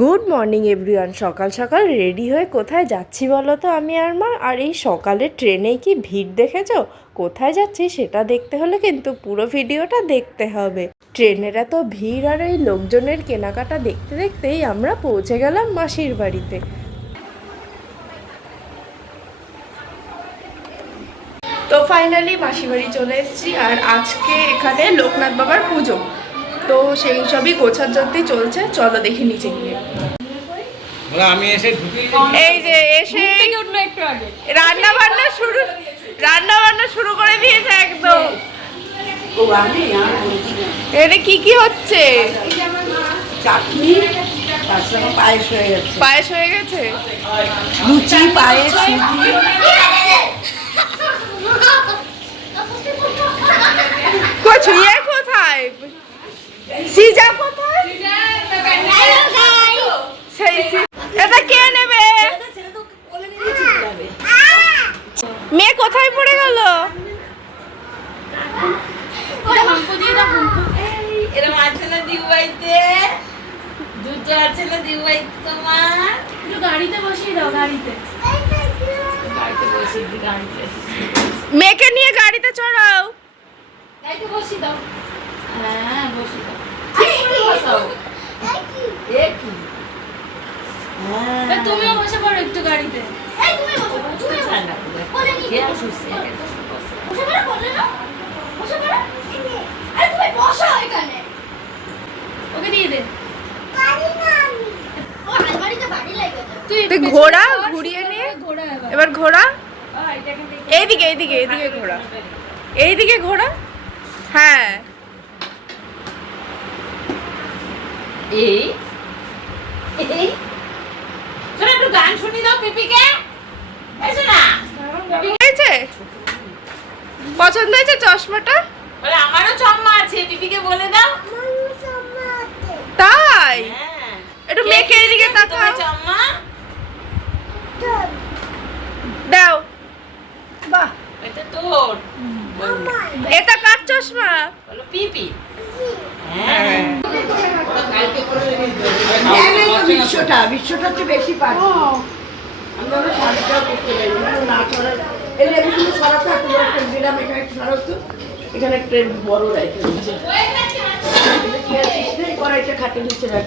Good morning everyone. সকাল সকাল ready হয়ে কোথায় যাচ্ছি বলো তো আমি আর মা। আর এই সকালে ট্রেনে কি ভিড় দেখেছো? কোথায় যাচ্ছি সেটা দেখতে হলে কিন্তু পুরো ভিডিওটা দেখতে হবে। ট্রেনের এত ভিড় আর এই লোকজনের কেনাকাটা দেখতে দেখতেই আমরা পৌঁছে গেলাম মাসির বাড়িতে। তো ফাইনালি মাসির বাড়ি চলে এসেছি। আর আজকে এখানে লোকনাথ বাবার পুজো, তো সেই সবই গোছাচ্ছি চলছে। চলো দেখি নিচে গিয়ে। আমি এসে এই যে এসে রান্না বান্না শুরু করে দিয়েছে একদম। এটা কি হচ্ছে? পায়েস হয়ে গেছে। লুচি, পায়েস, কোথায় সিজা কোথায়? এটা কে নেবে? মেয়ে কোথায় পড়ে গেল? মেয়েকে নিয়ে গাড়িতে চড়াও। তুমিও বসে পড়ো একটু গাড়িতে। ওকে দিয়ে দে। তুই ঘোড়া ঘুরিয়ে নিয়ে এবার ঘোড়া এইদিকে এইদিকে এইদিকে ঘোড়া, এইদিকে ঘোড়া। হ্যাঁ একটু গান শুনি দাও পিপিকে। পছন্দ হয়েছে চশমাটা? আমারও চশমা আছে, পিপিকে বলে দাও। তাই একটু মেয়েকে এইদিকে তাকাও। চশমা দাও। বাহ, এটা তোর। এটা কার চশমা? বলো পিপি। বিশ্বটা হচ্ছে বেশি পারছি। আমরা শাড়িটাও করতে যাই না চড়াই। এই লেবুগুলো সরাতে একটা দিলাম, এখানে একটু সরাতো, এখানে একটা বড় রাইতে দিচ্ছে। কি আছে কড়াইটা খাটে নিচে রাখ।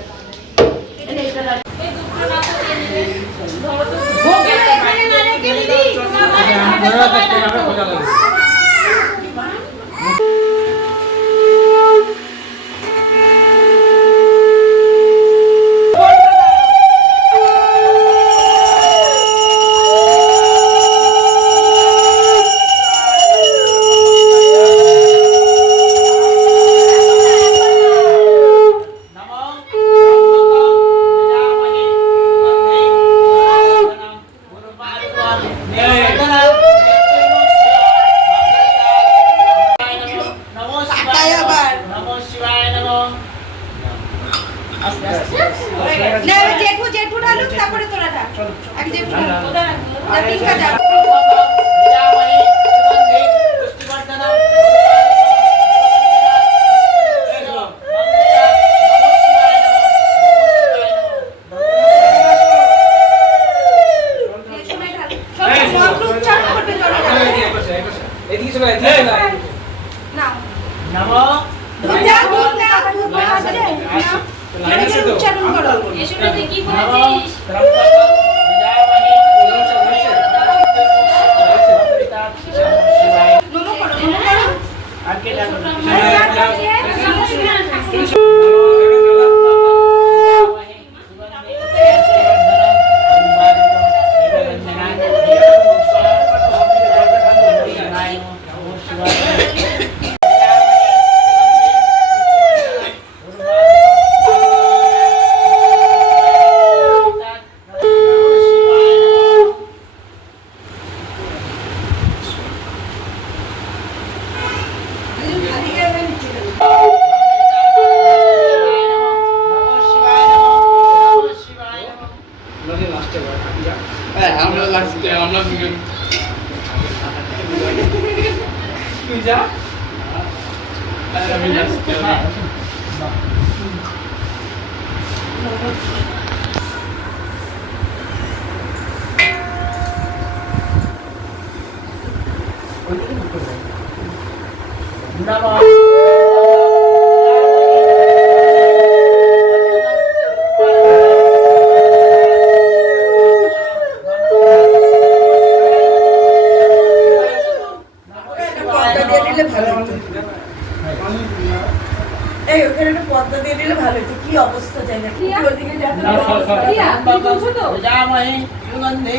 যামহি সুগন্ধি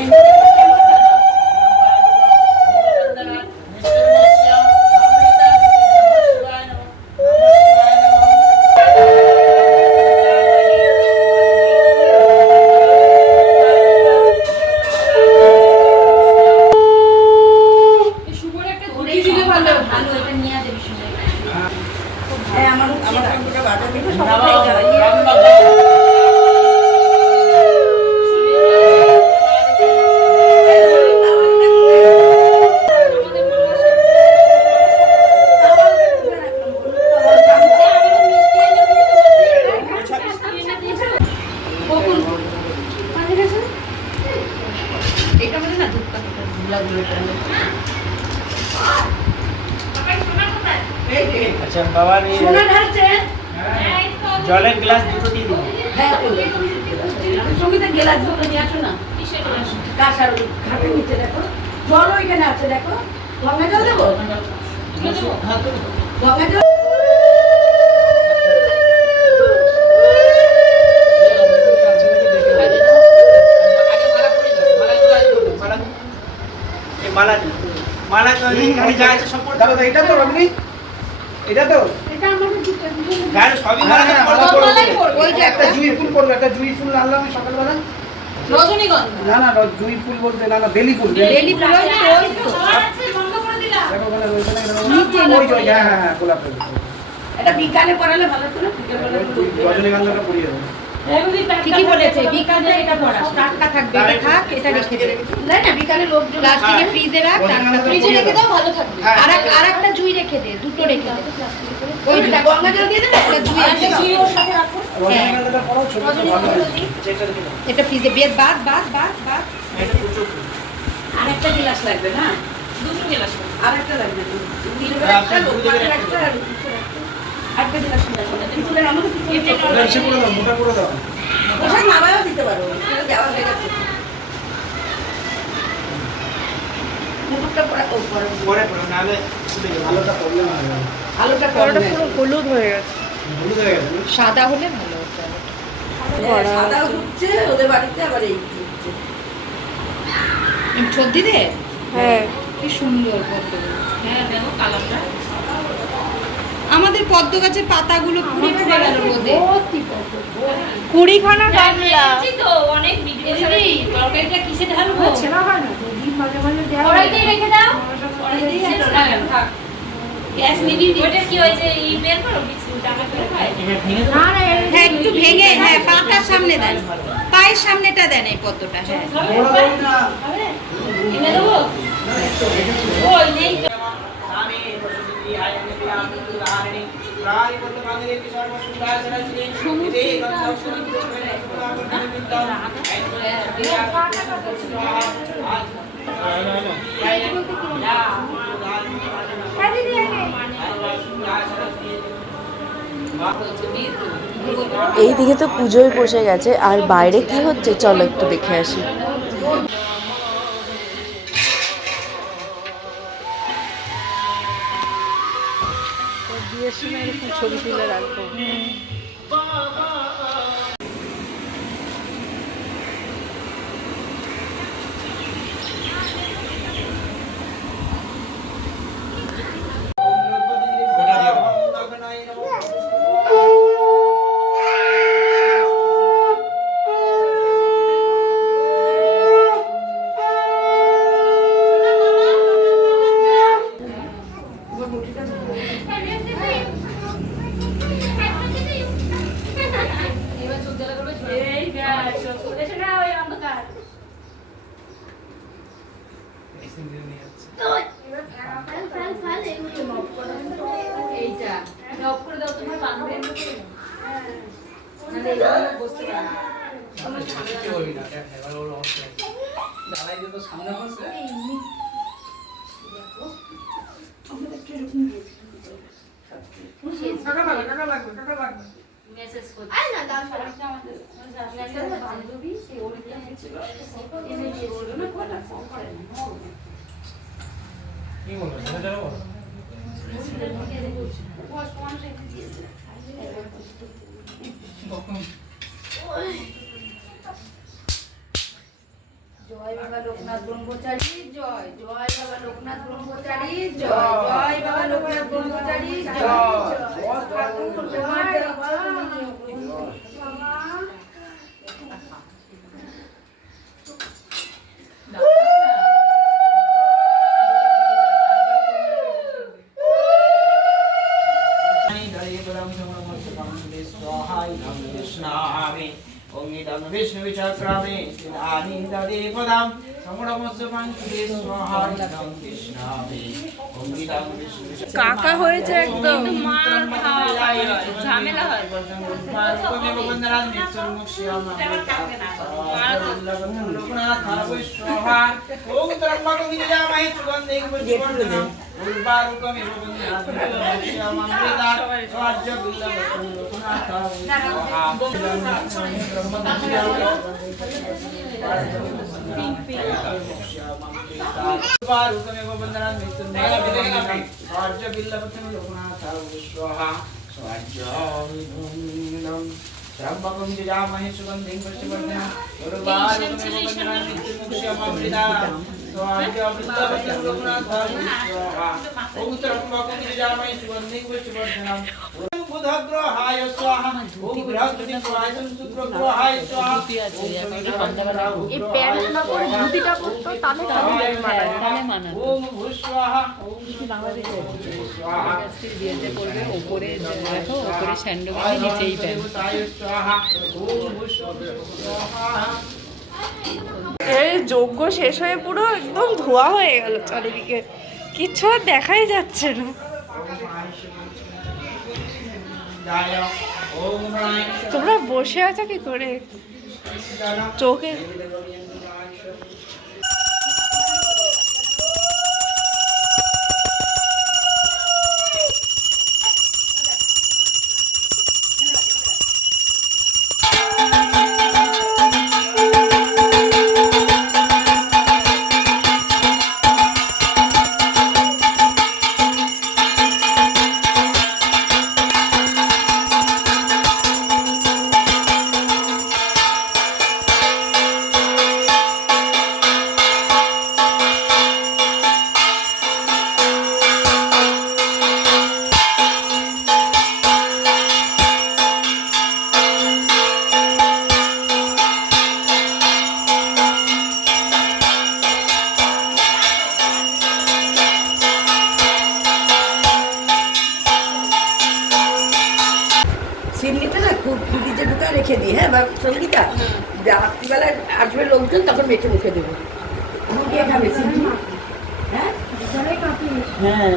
আচ্ছা বাবার এই জলের গ্লাস দুটো দিয়ে দিন। সঙ্গীতে গেলাস দুটো নিয়ে আসো না কাঁসার ঘাটের নিচে দেখো জল ওইখানে আছে দেখো গঙ্গা জল দেবো গঙ্গা জল মালা দিন। মালা তো এখানে যা আছে সব পড়ে দাও। এটা তো রবি এটা তো গায়ে সবই মালা হ্যাঁ, পড়ে মালা পড়বে। ওই যে একটা জুঁই ফুল পড়বে, একটা জুঁই ফুল আনলাম আমি সকালবেলা। রজনীগন্ধা না জুঁই ফুল বলতে না বেলি ফুল বেলি ফুল ওই তো ওই তো বন্ধ করে দিলাম। দেখো ওখানে ওইখানে নিচে, ওই যে, হ্যাঁ গোলাপ ফুল। এটা বিকালে পড়ালে ভালো তো না বিকালে রজনীগন্ধাটা পরিয়ে দেবো। ঠিকই বলেছে, বিকালে এটা পড়া টাটকা থাকবে, এটা থাক, এটা রেখে দে। না না বিকালে লোকজন প্লাস্টিকে ফ্রিজে রাখ, টাটকা রজনীগন্ধাটা ফ্রিজে পরিয়ে রেখে দেবো। দাও, ভালো থাকবে। হ্যাঁ। আর একটা জুই রেখে দে, দুটো রেখে দে। ওই গঙ্গা জল দিয়ে দেবে একটা জুই আছে দাও। রজনীগন্ধাটা পড়ো, ছোট ছোট ভালো হয়। যেটা দেখে দাও। এটা ফ্রিজে বের বাদ বাদ বাদ বাদ। এটা দুটো ফুল। আরেকটা গ্লাস লাগবে না দুটো গেলাস আরেকটা লাগবে একটা লোকের একটা আর আরেকটা গ্লাস লাগবে পিছনে আমাকে ওটা এসে করে দাও, মোটা করে দাও। ওসব নামায়ও দিতে পারো এটা যাওয়া হয়ে গেছে মুকুটটা পরে ও পরে পরে পরে নালে ছুটে যাবে। আলোটা প্রবলেম হয়ে গেল। আলোটা ওটা পরে পুরো হলুদ হয়ে গেছে। হলুদ হয়ে গেছে না? সাদা হলে ভালো হতো। সাদা হচ্ছে ওদের বাড়িতে আবার এই হচ্ছে সর্দি দে, হ্যাঁ কি সুন্দর পদ্মগুলো। হ্যাঁ দেখো কালারটা আমাদের পদ্ম গাছের পাতাগুলো পুড়ে পুড়ে গেল রোদে। কুড়িখানা গামলা। দেখছি তো অনেক ভিডিও ছাড়া তরকারিটা কিসে ঢালবো? কড়াইতেই রেখে দাও কড়াইতেই থাক গ্যাস নিবি ওটা কি হয় যে এই বের করো টাকা করে খায় হ্যাঁ একটু ভেঙে, হ্যাঁ পাতার সামনে দেন, পায়ের সামনেটা দেন এই পদ্মটা। হ্যাঁ মোড়া দাও না। এনে দেবো ওই নেই স্বামী বসুদেবী আয়নে বিরাম দুরাহারিণী প্রাণী বন্ধু বান্ধবী কি সর্বসুন্দর সরস্বতী সুমিতে গন্ধ সুমিতে সুমিতে সুমিতে বিদ্যাম এইদিকে তো পুজোয় বসে গেছে, আর বাইরে কি হচ্ছে চলো একটু দেখে আসি। বিয়ের সময় এরকম ছবি তুলে রাখবো। এইটা অফ করে দাও তোমার বান্ধবীর মতো মেসেজ করছি আই না দাও সবাইকে আমাদের বান্ধবী সে ওরিতে হয়েছিল এনে দিয়ে বললো না কথা ফোন করে না কি বলছো সেটা জানো বস মানুষ এনে দিয়েছে জয় বাবা লোকনাথ ব্রহ্মচারী জয়, জয় বাবা লোকনাথ ব্রহ্মচারী জয়, জয় বাবা লোকনাথ ব্রহ্মচারী জয়। তোমার विष्णु विचक्रामे स्थितानि ददे पदं समणमस्य पंचुले स्वाहा इदं कृष्णामे ओम इदं विष्णु কাকা হয়েছে একদম। ঝামেলা হয়। Shambhagam jajamahe sugandhim pushpavardhanam urvarukame vabandhanam nityamukshyamanvidam swajya vrindavattam loknatham swaha Om Trambakam jajamahe sugandhim pushpavardhanam बुधग्रहाय स्वाहा ओम बृहस्पतिग्रहाय शुक्रग्रहाय स्वाहा এই প্যান্ট না পরে ধুতিটা পরতো তাহলে তাহলে মানাতো। ओम भूस्वाहा ओम स्वाहा আজকের বিয়েতে পড়বে ওপরে দেখো ওপরে স্যান্ডো মানে নিচেই প্যান্ট। देवताय स्वाहा ओम भूस्वाहा এই যজ্ঞ শেষ হয়ে পুরো একদম ধোয়া হয়ে গেল চারিদিকে, কিছু আর দেখাই যাচ্ছে না। ओम राय তোমরা বসে আছো কি করে? চোখে সিমনিটা না খুব ফ্রিজে ঢুকা রেখে দিই, হ্যাঁ, বা সঙ্গীতা রাত্রিবেলায় আসবে লোকজন তখন মেখে মুখে দেবো। এখন কে খাবে সিমনি? হ্যাঁ হ্যাঁ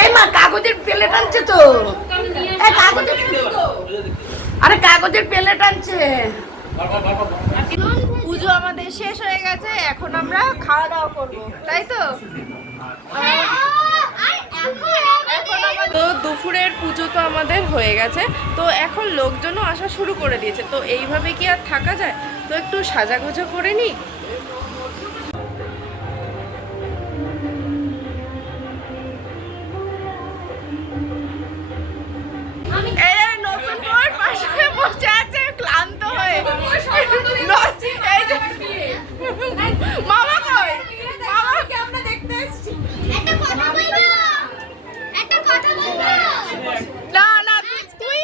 এই মা কাগজের প্লেট আনছে তো, এই কাগজের, আরে কাগজের প্লেট আনছে। পুজো আমাদের শেষ হয়ে গেছে, এখন আমরা খাওয়া দাওয়া করবো, তাই তো? তো দুপুরের পুজো তো আমাদের হয়ে গেছে, তো এখন লোকজনও আসা শুরু করে দিয়েছে। তো এইভাবে কি আর থাকা যায়? তো একটু সাজাগোজা করে নিই। এই যে নতুন বর পাশে বসে আছে ক্লান্ত হয়ে। এই যে মামা কই? মামাকে আমরা দেখতে এসেছি। না না তুই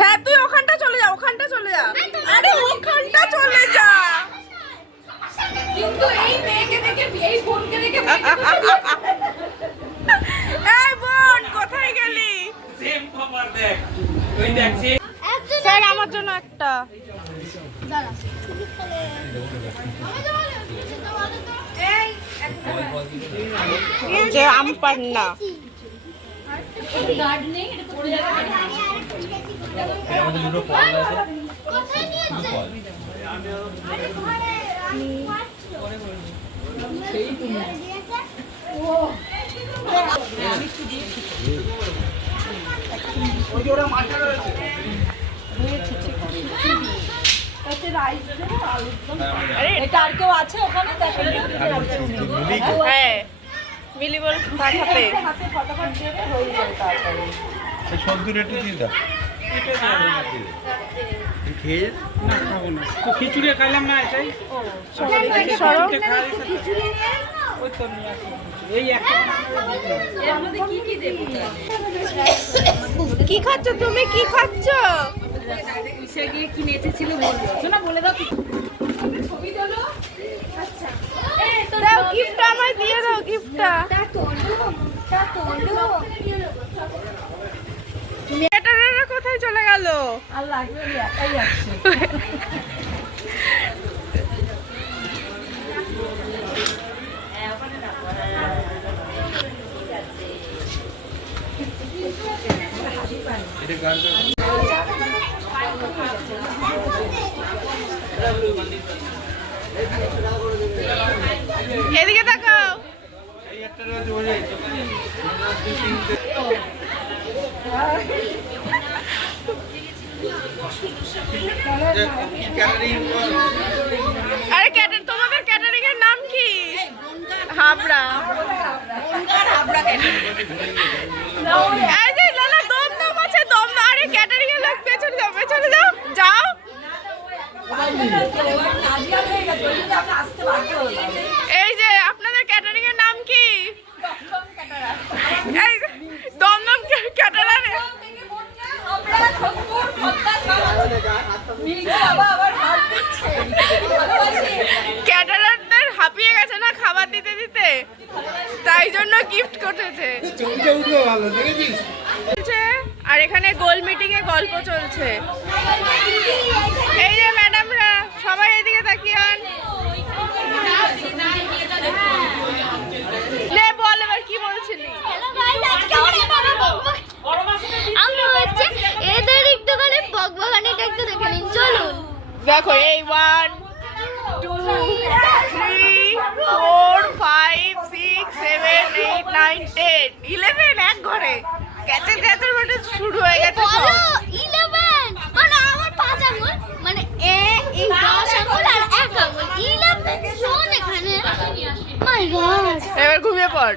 হ্যাঁ তুই ওখানটা চলে যা, ওখানটা চলে যা। আরে ওখানটা চলে যা। কিন্তু এই মেয়েকে দেখে এই বোনকে দেখে এই বোন কোথায় গেলি? सेम खबर देख ওই দেখছি স্যার আমার জন্য একটা। যে আম পান্না ওই যে ওরা মাঠে রয়েছে এটা আর কেউ আছে ওখানে হ্যাঁ মিলি বল হাতে ফটাফট দেবে হয়ে যাবে তাড়াতাড়ি সবদূর একটু দিয়ে দাও খেয়ে না খাবো না তো খিচুড়ি খাইলাম না এটাই ওই তো নিয়ে আসি এই একটা এর মধ্যে কি কি দেবো? কি খাচ্ছ তুমি কি খাচ্ছ সে গিয়ে কি নেচেছিল বলবো শোনা বলে দাও ছবি তোলো। আচ্ছা দাও গিফটটা আমায় দিয়ে দাও গিফটটা মেয়েটারা কোথায় চলে গেল আর লাগবে না, একাই যাচ্ছে। এটা গানটা এদিকে তাকাও এই একটা রয়েছে ওই ক্যাটারিং আরে তোমাদের ক্যাটারিং এর নাম কি হাবড়া এই যে লালা দমদম আছে দমদম আরে ক্যাটারিং এর লোক পেছনে যাও যাও এই যে আপনাদের ক্যাটারিং এর নাম কি এই দমদম ক্যাটারার ক্যাটারারদের হাঁপিয়ে গেছে না খাবার দিতে দিতে তাই জন্য গিফট করতেছে চমকে উঠলো ভালো দেখেছিস আর এখানে গোল মিটিং এ গল্প চলছে এই যে ম্যাডামরা সবাই এদিকে তাকিয়ে আন লে বল এবার কি বলছিলি আমরা হচ্ছে এদের একটুখানি বকবকানিটা একটু দেখে নিন চলুন দেখো এই 1 2 3 4 5 6 7 8 9 10 11 এক ঘরে ক্যাচের মধ্যে শুরু হয়ে গেছে বলো সব 11 মানে আমার 5 আঙ্গুল মানে এই 10 আঙ্গুল আর 1 আঙ্গুল 11 শোন এখানে মাই গড এবার ঘুমিয়ে পড়